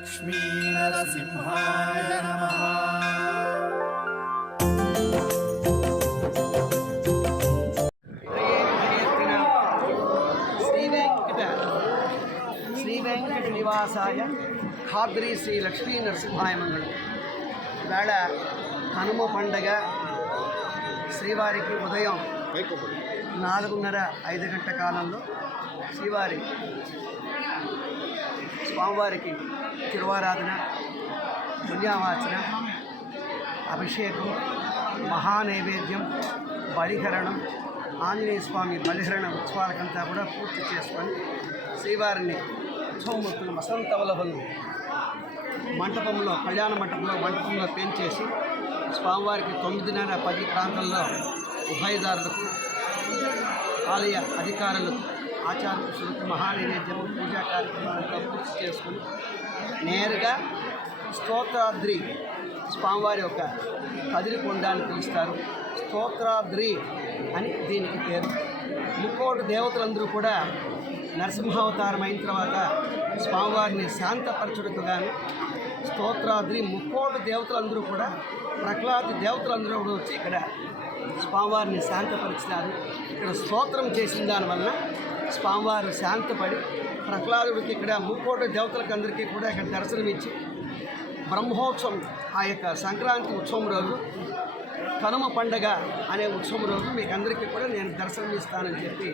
लक्ष्मीनरसिंहाय नमः। श्री वेंकट निवासाय खाद्री श्री लक्ष्मी नरसिंहाय मंगళం। వేళ కనుమ పండగ శ్రీవారికి ఉదయం 4:30-5 గంటల కాలంలో స్వామివారికి తిరువారాధన, పుణ్యావాచన, అభిషేకం, మహానైవేద్యం, బలిహరణం, ఆంజనేయ స్వామి బలిహరణ ఉత్సవాలకంతా కూడా పూర్తి చేసుకొని శ్రీవారిని ఉత్సవమూర్తులు వసంత వల్లభులు మంటపంలో, కళ్యాణ మంటపంలో పెంచేసి స్వామివారికి 9:30-10 ప్రాంతంలో ఉభయదారులకు, ఆలయ అధికారులకు, ఆచార పురుషులకు మహానైవేద్యం, పూజా కార్యక్రమాలంతా పూర్తి చేసుకుని నేరుగా స్తోత్రాద్రి స్వామివారి యొక్క కదిలికొండ అని పిలుస్తారు. స్తోత్రాద్రి అని దీనికి పేరు. ముక్కోటి దేవతలందరూ కూడా నరసింహావతారం అయిన తర్వాత స్వామివారిని శాంతపరచుటకు కానీ స్తోత్రాద్రి ముక్కోటి దేవతలందరూ కూడా, ప్రహ్లాది దేవతలందరూ కూడా వచ్చి ఇక్కడ స్వామివారిని శాంతపరిచినారు. ఇక్కడ స్తోత్రం చేసిన దానివల్ల స్వామివారు శాంతపడి ప్రహ్లాదుడికి ఇక్కడ ముక్కోటి దేవతలకు అందరికీ కూడా ఇక్కడ దర్శనమిచ్చి బ్రహ్మోత్సవం, ఆ యొక్క సంక్రాంతి ఉత్సవం రోజు, కనుమ పండగ అనే ఉత్సవం రోజు మీకు అందరికీ కూడా నేను దర్శనం ఇస్తానని చెప్పి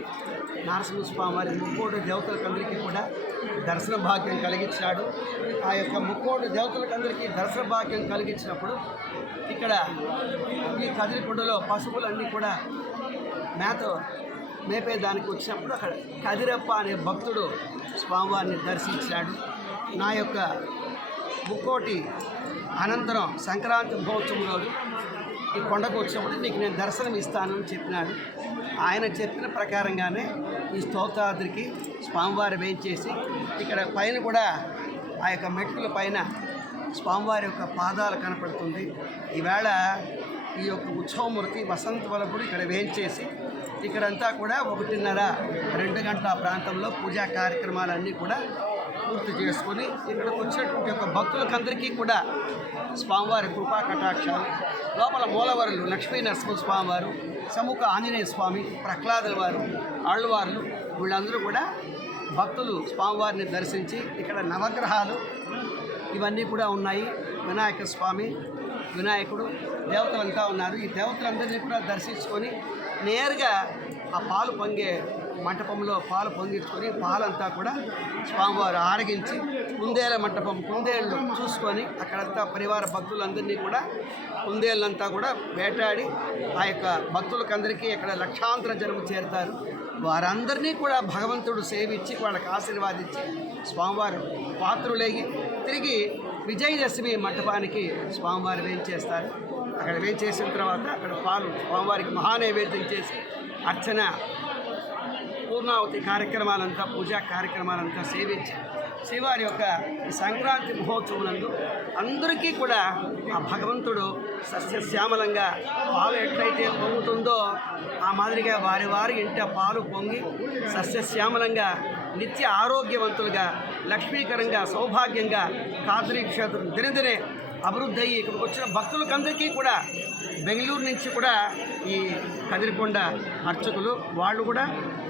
నరసింహస్వామివారి ముక్కోటి దేవతలకు అందరికీ కూడా దర్శన భాగ్యం కలిగించాడు. ఆ యొక్క ముక్కోటి దేవతలకు అందరికీ దర్శన భాగ్యం కలిగించినప్పుడు ఇక్కడ ఈ కదిరికొండలో పశువులన్నీ కూడా మేత మేపేదానికి వచ్చినప్పుడు అక్కడ కదిరప్ప అనే భక్తుడు స్వామివారిని దర్శించాడు. నా యొక్క ముక్కోటి అనంతరం సంక్రాంతి మహోత్సవం రోజు ఈ కొండకు వచ్చినప్పుడు నీకు నేను దర్శనం ఇస్తానని చెప్పినాడు. ఆయన చెప్పిన ప్రకారంగానే ఈ స్తోత్రాద్రికి స్వామివారి వేయించేసి ఇక్కడ పైన కూడా ఆ యొక్క మెట్ల పైన స్వామివారి యొక్క పాదాలు కనపడుతుంది. ఈవేళ ఈ యొక్క ఉత్సవమూర్తి వసంత వల్లభుడు ఇక్కడ వేయించేసి ఇక్కడంతా కూడా 1:30-2 గంటల ప్రాంతంలో పూజా కార్యక్రమాలన్నీ కూడా పూర్తి చేసుకొని ఇక్కడికి వచ్చినటువంటి యొక్క భక్తులకందరికీ కూడా స్వామివారి కృపా కటాక్షాలు, లోపల మూలవరులు లక్ష్మీ నరసింహ స్వామివారు, సముఖ ఆంజనేయ స్వామి, ప్రహ్లాదుల వారు, ఆళ్వార్లు, వీళ్ళందరూ కూడా భక్తులు స్వామివారిని దర్శించి ఇక్కడ నవగ్రహాలు ఇవన్నీ కూడా ఉన్నాయి. వినాయక స్వామి, వినాయకుడు, దేవతలంతా ఉన్నారు. ఈ దేవతలందరినీ కూడా దర్శించుకొని నేరుగా ఆ పాలు పొంగే మంటపంలో పాలు పొంగించుకొని పాలంతా కూడా స్వామివారు ఆరగించి కుందేళ్ళ మంటపం, కుందేళ్ళు చూసుకొని అక్కడంతా పరివార భక్తులందరినీ కూడా కుందేళ్ళంతా కూడా వేటాడి ఆ యొక్క భక్తులకందరికీ ఇక్కడ లక్షాంతర జనము చేరుతారు. వారందరినీ కూడా భగవంతుడు సేవించి వాళ్ళకి ఆశీర్వాదించి స్వామివారు పాత్రులేగి తిరిగి విజయదశమి మంటపానికి స్వామివారు వేయించేస్తారు. అక్కడ వేయించేసిన తర్వాత అక్కడ పాలు స్వామివారికి మహానైవేద్యం చేసి అర్చన, పూర్ణావతి కార్యక్రమాలంతా, పూజా కార్యక్రమాలంతా సేవించి శ్రీవారి యొక్క సంక్రాంతి మహోత్సవంలో అందరికీ కూడా ఆ భగవంతుడు సస్యశ్యామలంగా పాలు ఎట్లయితే పొంగుతుందో ఆ మాదిరిగా వారి ఇంట పాలు పొంగి సస్యశ్యామలంగా నిత్య ఆరోగ్యవంతులుగా లక్ష్మీకరంగా సౌభాగ్యంగా కాద్రీ క్షేత్రం దినదినే అభివృద్ధి అయ్యి ఇక్కడికి వచ్చిన భక్తులకందరికీ కూడా బెంగళూరు నుంచి కూడా ఈ కదిరికొండ అర్చకులు వాళ్ళు కూడా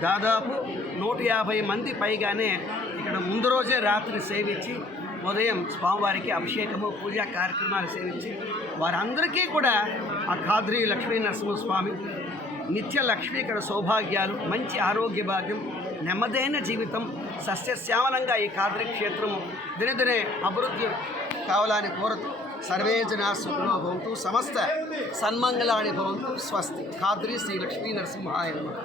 దాదాపు 150 మంది పైగానే ఇక్కడ ముందు రోజే రాత్రి సేవించి ఉదయం స్వామివారికి అభిషేకము, పూజా కార్యక్రమాలు సేవించి వారందరికీ కూడా ఆ కాద్రీ లక్ష్మీ నరసింహస్వామి నిత్య లక్ష్మీకర సౌభాగ్యాలు, మంచి ఆరోగ్య భాగ్యం, నెమ్మదైన జీవితం, సస్యశ్యామలంగా ఈ కాద్రీ క్షేత్రము దినదినే అభివృద్ధి కావాలని కోరుతూ సర్వే జనా సుఖినో భవంతు, సమస్త సన్మంగళాని భవంతు, స్వస్తి. కాద్రీ శ్రీ లక్ష్మీ నరసింహాయ నమః.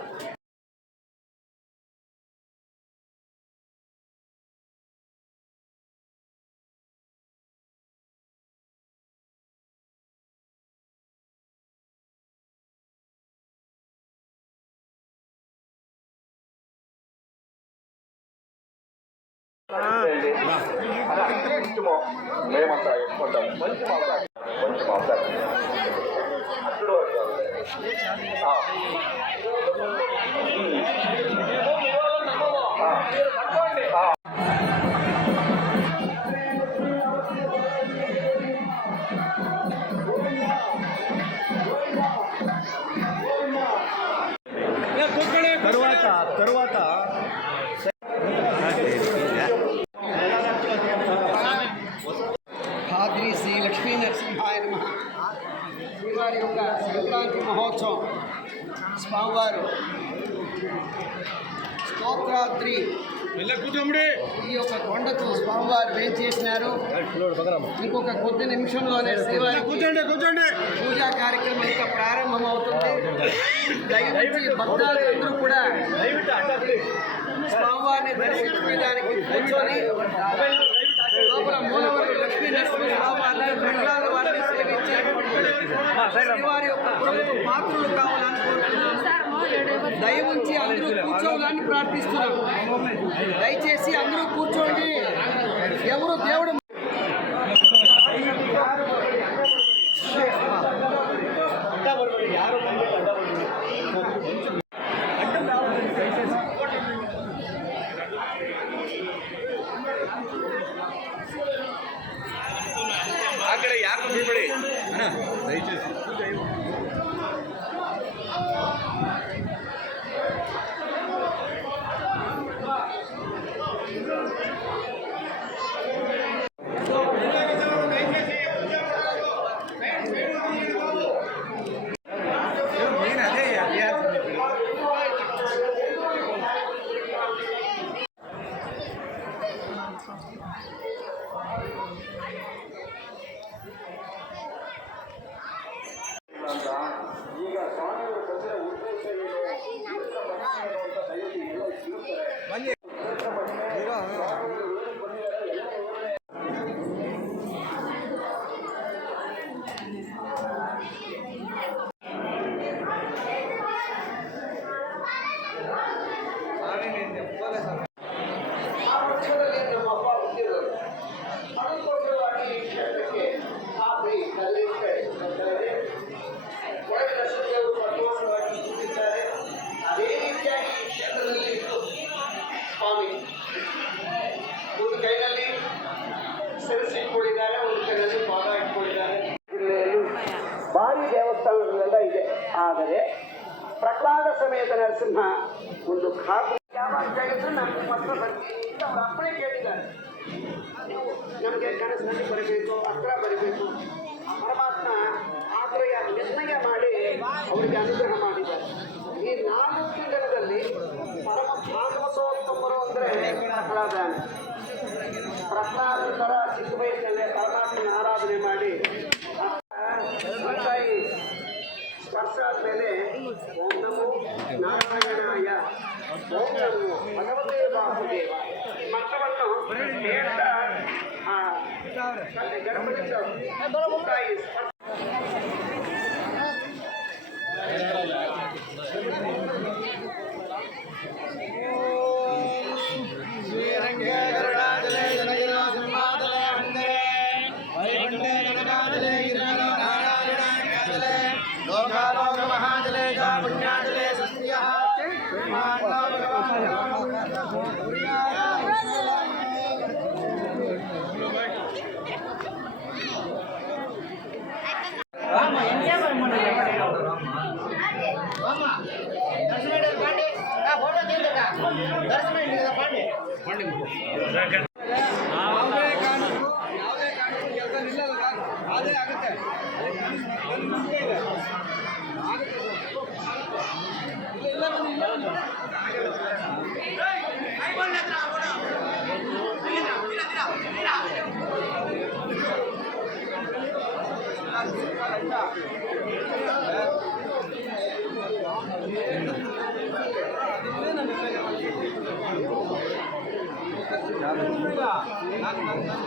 మేమంతా ఎక్కుంటాం. మంచి మాంసాలు నమః. శ్రీవారి యొక్క సంక్రాంతి మహోత్సవం స్వామివారు స్తోత్రాద్రి ఈ యొక్క కొండకు స్వామివారు వేయించేసినారు. ఇంకొక కొద్ది నిమిషంలోనే శ్రీవారి పూజా కార్యక్రమం ఇంకా ప్రారంభమవుతుంది. దయచేసి భక్తులందరూ కూడా స్వామివారిని దర్శించుకోవడానికి కూర్చొని లోపల మూలవరు లక్ష్మీ నరసింహ స్వామివారిని ప్రహ్లాద వారిని సేవించి శ్రీవారి యొక్క కృపకు పాత్రలు కావాలని కోరుతున్నాము. దయ ఉంచి అందరూ కూర్చోవాలని ప్రార్థిస్తున్నాము. దయచేసి అందరూ కూర్చోండి. ఎవరు దేవుడు ಆಗಲೇ ಯಾರು ಬಿಡ್ಬೇಡಿ ಅಣ್ಣ ದಯచేసి ಈಗ ಸ್ವಾಮಿಯವರು ಬಂದಿರೋ ಉದ್ದೇಶ ಸ್ವಾಮಿ ಒಂದು ಕೈನಲ್ಲಿ ಸೆರೆಸಿಟ್ಕೊಂಡಿದ್ದಾರೆ, ಒಂದು ಕೈನಲ್ಲಿ ಪಾದ ಇಟ್ಕೊಂಡಿದ್ದಾರೆ. ಜಿಲ್ಲೆಯಲ್ಲಿ ಭಾರಿ ದೇವಸ್ಥಾನಗಳೆಲ್ಲ ಇದೆ. ಆದರೆ ಪ್ರಹ್ಲಾದ ಸಮೇತ ನರಸಿಂಹ ಒಂದು ಖಾತ್ರಿ ಯಾವಾಗ ಕೇಳಿದ್ರು ನಮಗೆ ಪತ್ರ ಬರ್ತೀನಿ ಅವ್ರು ಅಪ್ಪಣೆ ಕೇಳಿದ್ದಾರೆ. ನಮಗೆ ಕನಸಿನಲ್ಲಿ ಬರಬೇಕು, ಹತ್ರ ಬರಬೇಕು. ಪರಮಾತ್ಮ ಆಶ್ರಯ ನಿರ್ಣಯ ಮಾಡಿ ಅವರಿಗೆ ಅನುಗ್ರಹ ಮಾಡಿದ್ದಾರೆ. ಈ 4 ದಿನದಲ್ಲಿ ಪರಮ ಭಾಗವತೋತ್ತಮರು ಅಂದರೆ ಪ್ರಹ್ಲಾದ ಥರ ಚಿಕ್ಕ ವಯಸ್ಸಿನಲ್ಲೇ ಪರಮಾತ್ಮನ ಆರಾಧನೆ ಮಾಡಿ ತಾಯಿ ಸ್ಪರ್ಶ ಆದಮೇಲೆ ಓಂ ನಮೋ ನಾರಾಯಣಾಯ, ಓಂ ನಮೋ ಭಗವತೆ ವಾಸುದೇವ ಮಂತ್ರವನ್ನು ಹೇಳ್ತಾ ಗಣಪತಿ ತಾಯಿ ಅದೇ ಆಗುತ್ತೆ.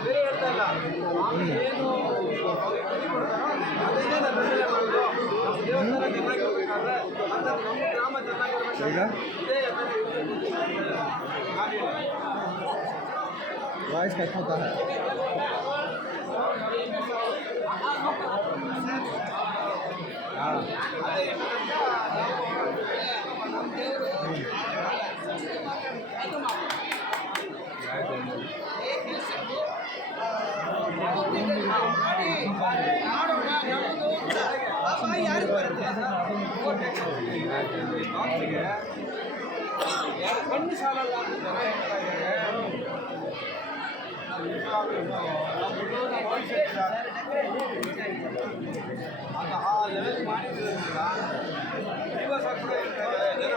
ಬೇರೆ ಹೇಳ್ತಾ ಇಲ್ಲ. ಏನು ಅದನ್ನೇ ನಾನು ಬೆಂಬಲ ಮಾಡೋದು. ದೇವಸ್ಥಾನ ಚೆನ್ನಾಗಿರ್ಬೇಕಾದ್ರೆ ಅಂತ ನಮ್ಮ ಗ್ರಾಮ ಚೆನ್ನಾಗಿರ್ಬೇಕಾದ್ರೆ ವಾಯ್ಸ್ ಕಟ್ होता है. ಯಾರು ಬರುತ್ತೆ ಕಣ್ಣು ಸಾಲಲ್ಲ ಅಂತ ಆ ಲೆವೆಲ್ ಮಾಡಿದ್ರಿಂದ ದಿವಸ ಕೂಡ ಇರ್ತಾರೆ ಜನ.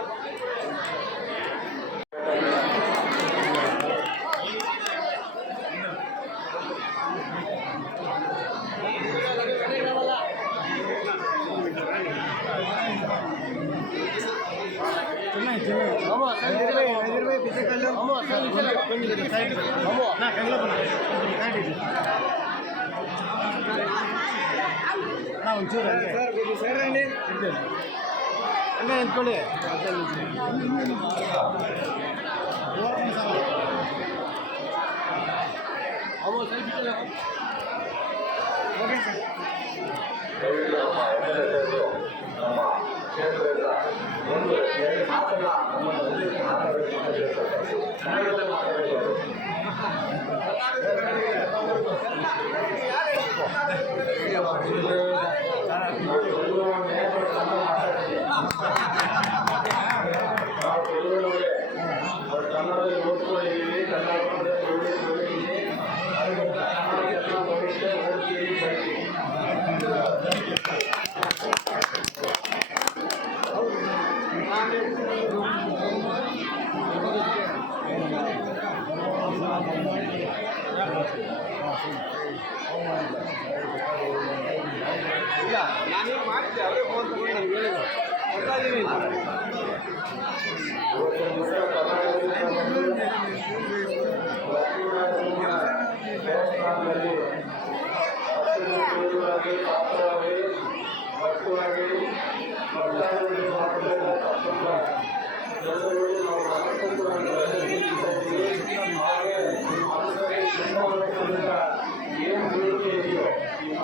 ಒಂಚೂರು ಸರ್ ರಂడి ಹಂಗೆ ನಿಂತ್ಕೊಳ್ಳಿ. Okay sir. ನಮ್ಮ ಕ್ಷೇತ್ರದ ಒಂದು ಎರಡು ಮಾತನ್ನ ಕನ್ನಡದಲ್ಲಿ ಮಾತಾಡಬೇಕು. ಕನ್ನಡದಲ್ಲಿ ಓದ್ಕೊಂಡಿದ್ದೀವಿ, ಕನ್ನಡ ಭವಿಷ್ಯ ಓದ್ತೀವಿ ಬರ್ತೀವಿ. ಇಲ್ಲ ನಾನೀಗ ಮಾಡ್ತಿದ್ದೆ, ಅವರೇ ಫೋನ್ ತಗೊಂಡು ನನಗೆ ಹೇಳಿದ್ರು ಗೊತ್ತಾಗಿದ್ದೀನಿ. ಏನು ಬೇಡಿಕೆ ಇದೆಯೋ ಈ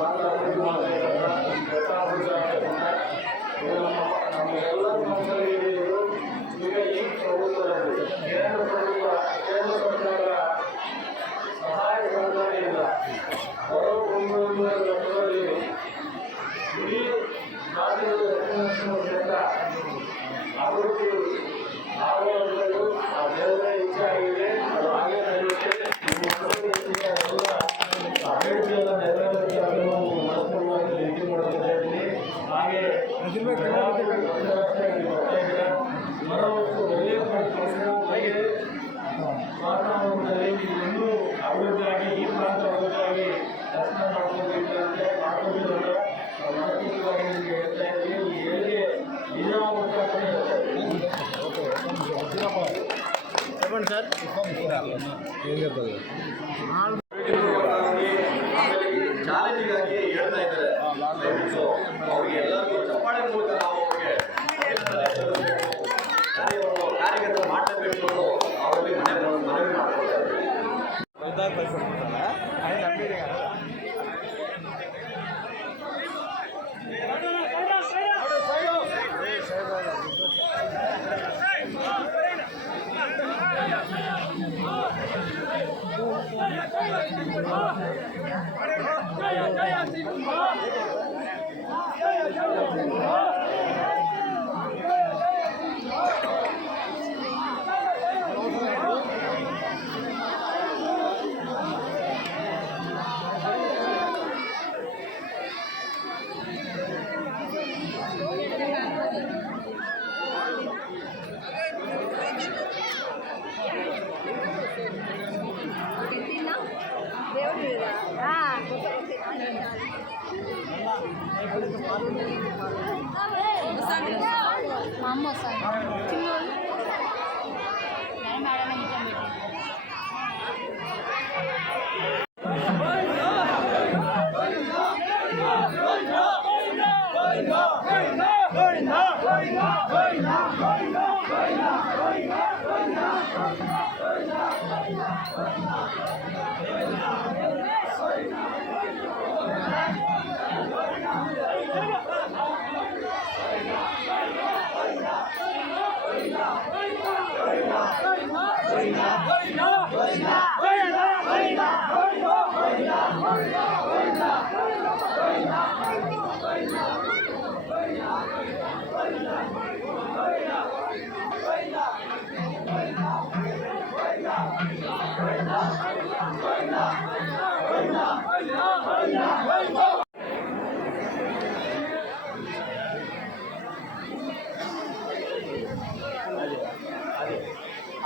ನಮ್ಮೆಲ್ಲ ಮಕ್ಕಳಿಗೂ ಈಗ ಈ ಪ್ರಭುತ್ವದಲ್ಲಿ ಕೇಂದ್ರ ಸರ್ಕಾರದ ಸಹಾಯ ಸಹಕಾರಿಯಿಂದ ಹೊರಗೊಂದು ಲಕ್ಷದಲ್ಲಿ ಇಡೀ ರಾಜ್ಯದ ಕ್ಷೇತ್ರ ಅಭಿವೃದ್ಧಿ ಆಗುವಂಥದ್ದು ಆ ದೇವರ ಇಚ್ಛೆ ಆಗಿದೆ. ಅದು ಹಾಗೆ ನಡೆಯುತ್ತೆ. ಅಭಿವೃದ್ಧಿಯನ್ನು ನೆರವೇರಿಸಲು ಮನಸ್ಪೂರ್ವಕವಾಗಿ ಭೇಟಿ ಮಾಡುತ್ತಿದ್ದೇವೆ. ಹಾಗೆ ವಾತಾವರಣದಲ್ಲಿ ಇನ್ನೂ ಅಭಿವೃದ್ಧಿಯಾಗಿ ಈ ಪ್ರಾಂತ ಅಭಿವೃದ್ಧಿಯಾಗಿ ದರ್ಶನ ಮಾಡ್ಕೊಂಡಿದ್ದಂತೆ ಮಾಡ್ಕೊಂಡಿದ್ದಾರೆ. ಮನಸ್ಪೂರ್ವಕವಾಗಿ ನಿಮಗೆ ಹೇಳ್ತಾ ಇದ್ದೀವಿ. ಈ ಏಳಿಗೆ ಚಾಲೆಂಜಿಗಾಗಿ ಹೇಳ್ತಾ ಇದ್ದಾರೆ. ಅವ್ರಿಗೆ ಎಲ್ಲರಿಗೂ ಚಪ್ಪಾಳೆ ಮೂಲಕ ನಾವು ಅವ್ರಿಗೆ ಕಾರ್ಯಕರ್ತರು ಮಾಡಲೇಬೇಕು ಅನ್ನೋ ಅವರಲ್ಲಿ ಮನವಿ ಮಾಡ್ಕೊಳ್ತಾರೆ. మా అమ్మ వస్తాను చిన్నోళ్ళు నేను మేడం ఇంట్లో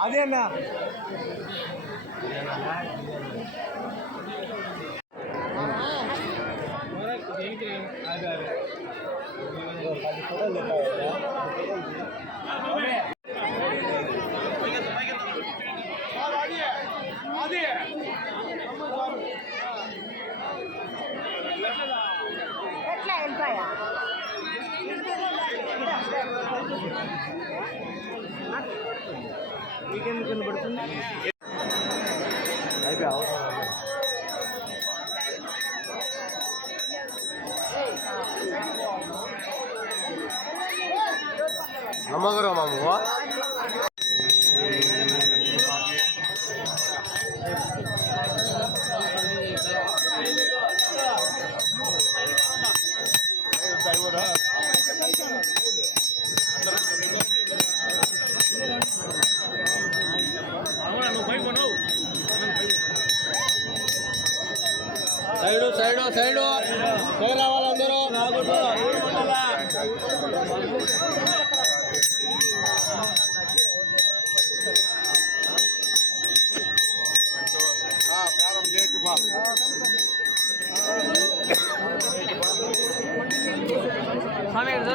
అదే అన్న వీకెండ్ కింద పడుతుంది నమ్మగరు మాము సైడు సైడు సైడు సైడ్ రావాలి అందరూ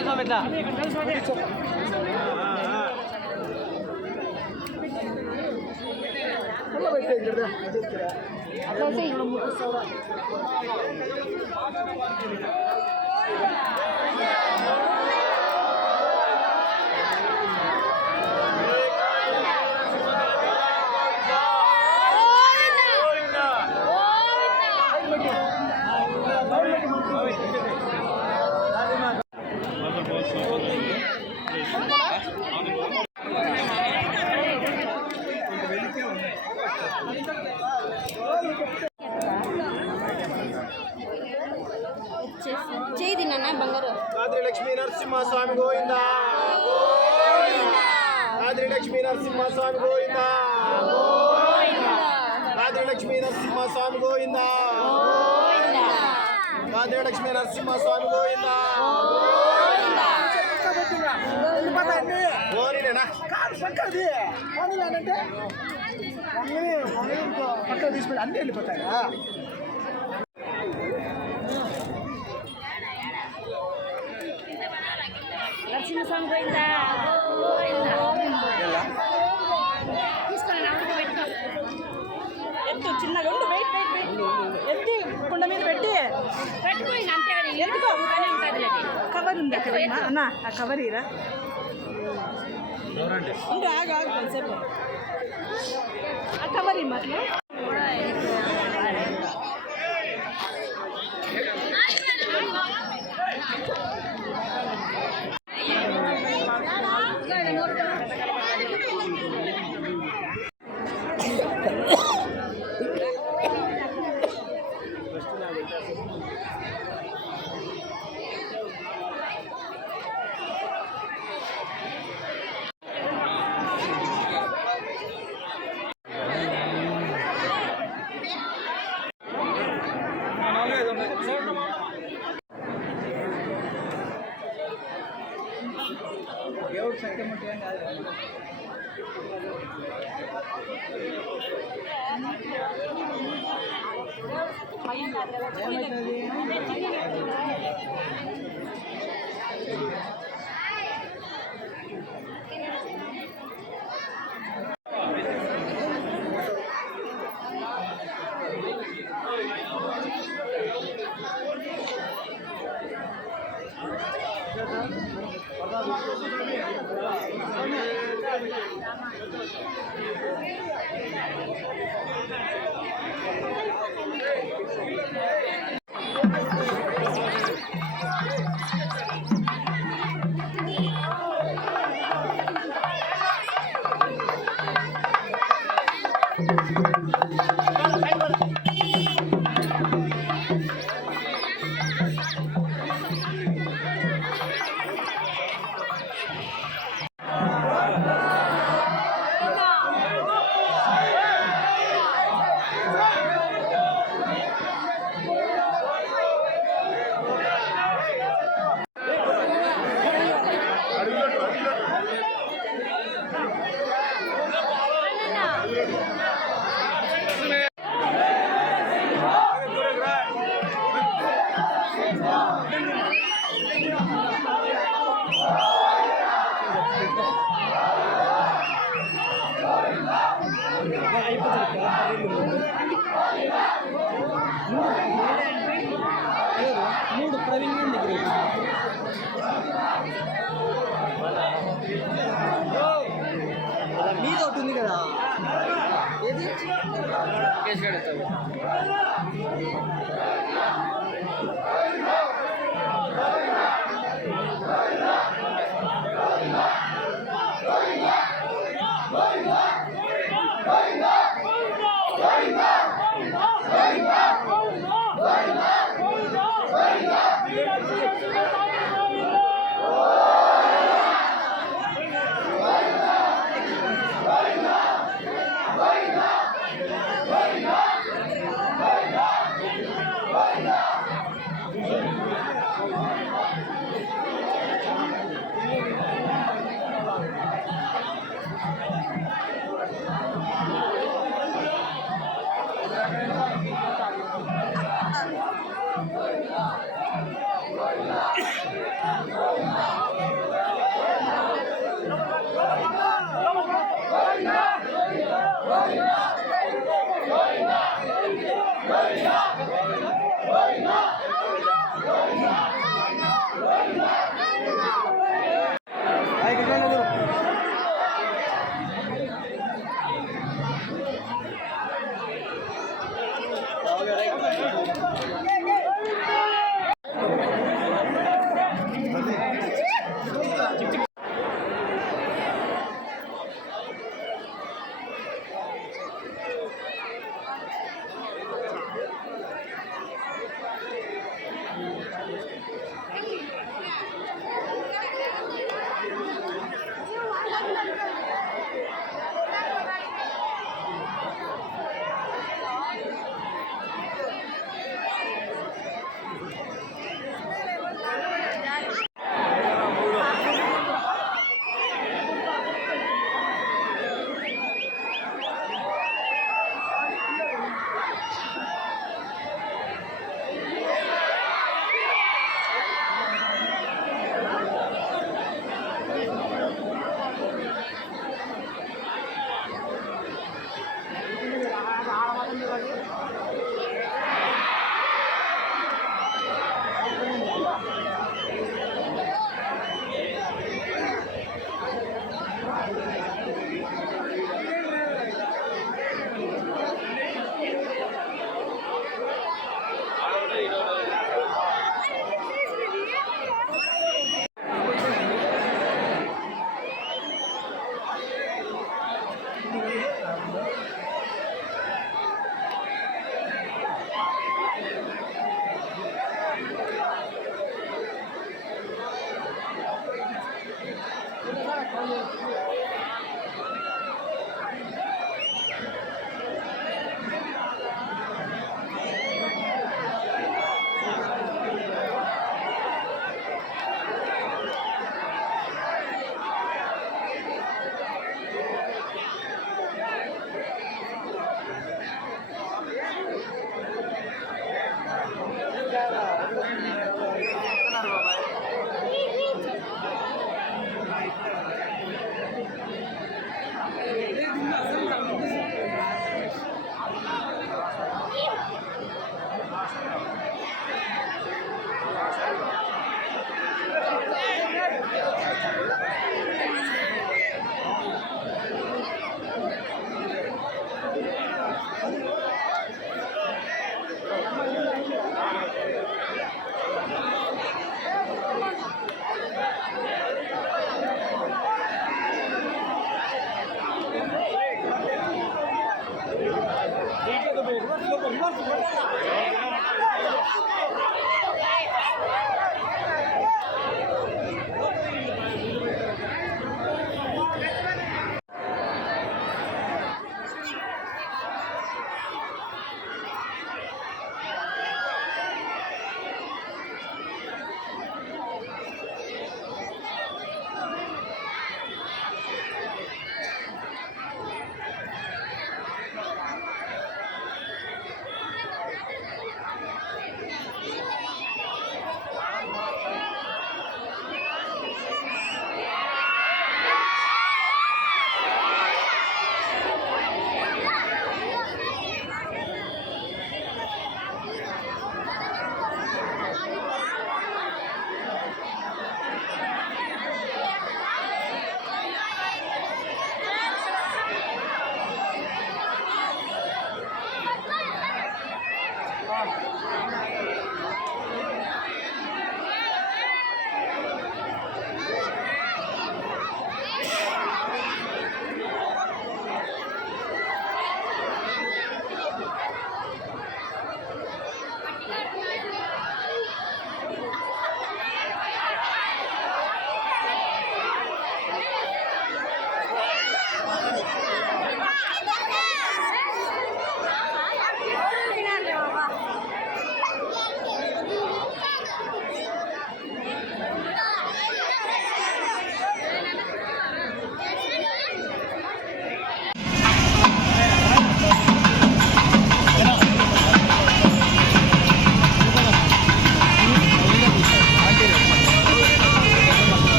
స్వామి ఇట్లా చేయి తిన్నా బంగారు కాద్రి లక్ష్మీ నరసింహస్వామి గోవింద కాద్రి లక్ష్మీ నరసింహస్వామి గోవింద కాద్రి లక్ష్మీ నరసింహస్వామి గోవింద కాద్రి లక్ష్మీ నరసింహస్వామి గోవింద ఓనినేనా పక్కది అంటే పక్క తీసుకుని అన్నీ వెళ్ళిపోతాయా నరసింహస్వామి పోయిందా తీసుకొని నవ్వుకు పెట్టుకో ఎత్తు చిన్నగా ఉండు వెయిట్ వెయిట్ వెయిట్ ఎత్తి కుండ మీద పెట్టి పెట్టుకుని అంతే కదా ఎందుకో ఉంటుంది కవర్ ఉంది అక్కడ అన్న ఆ కవర్ ఇరా ఉండు ఆగు ఆగు కొంచెంసేపు ఆ కవర్ ఇమ్మట్లే దేవుడు సత్యం అంటే ఏం కాదు ఏమవుతుంది రివర్స్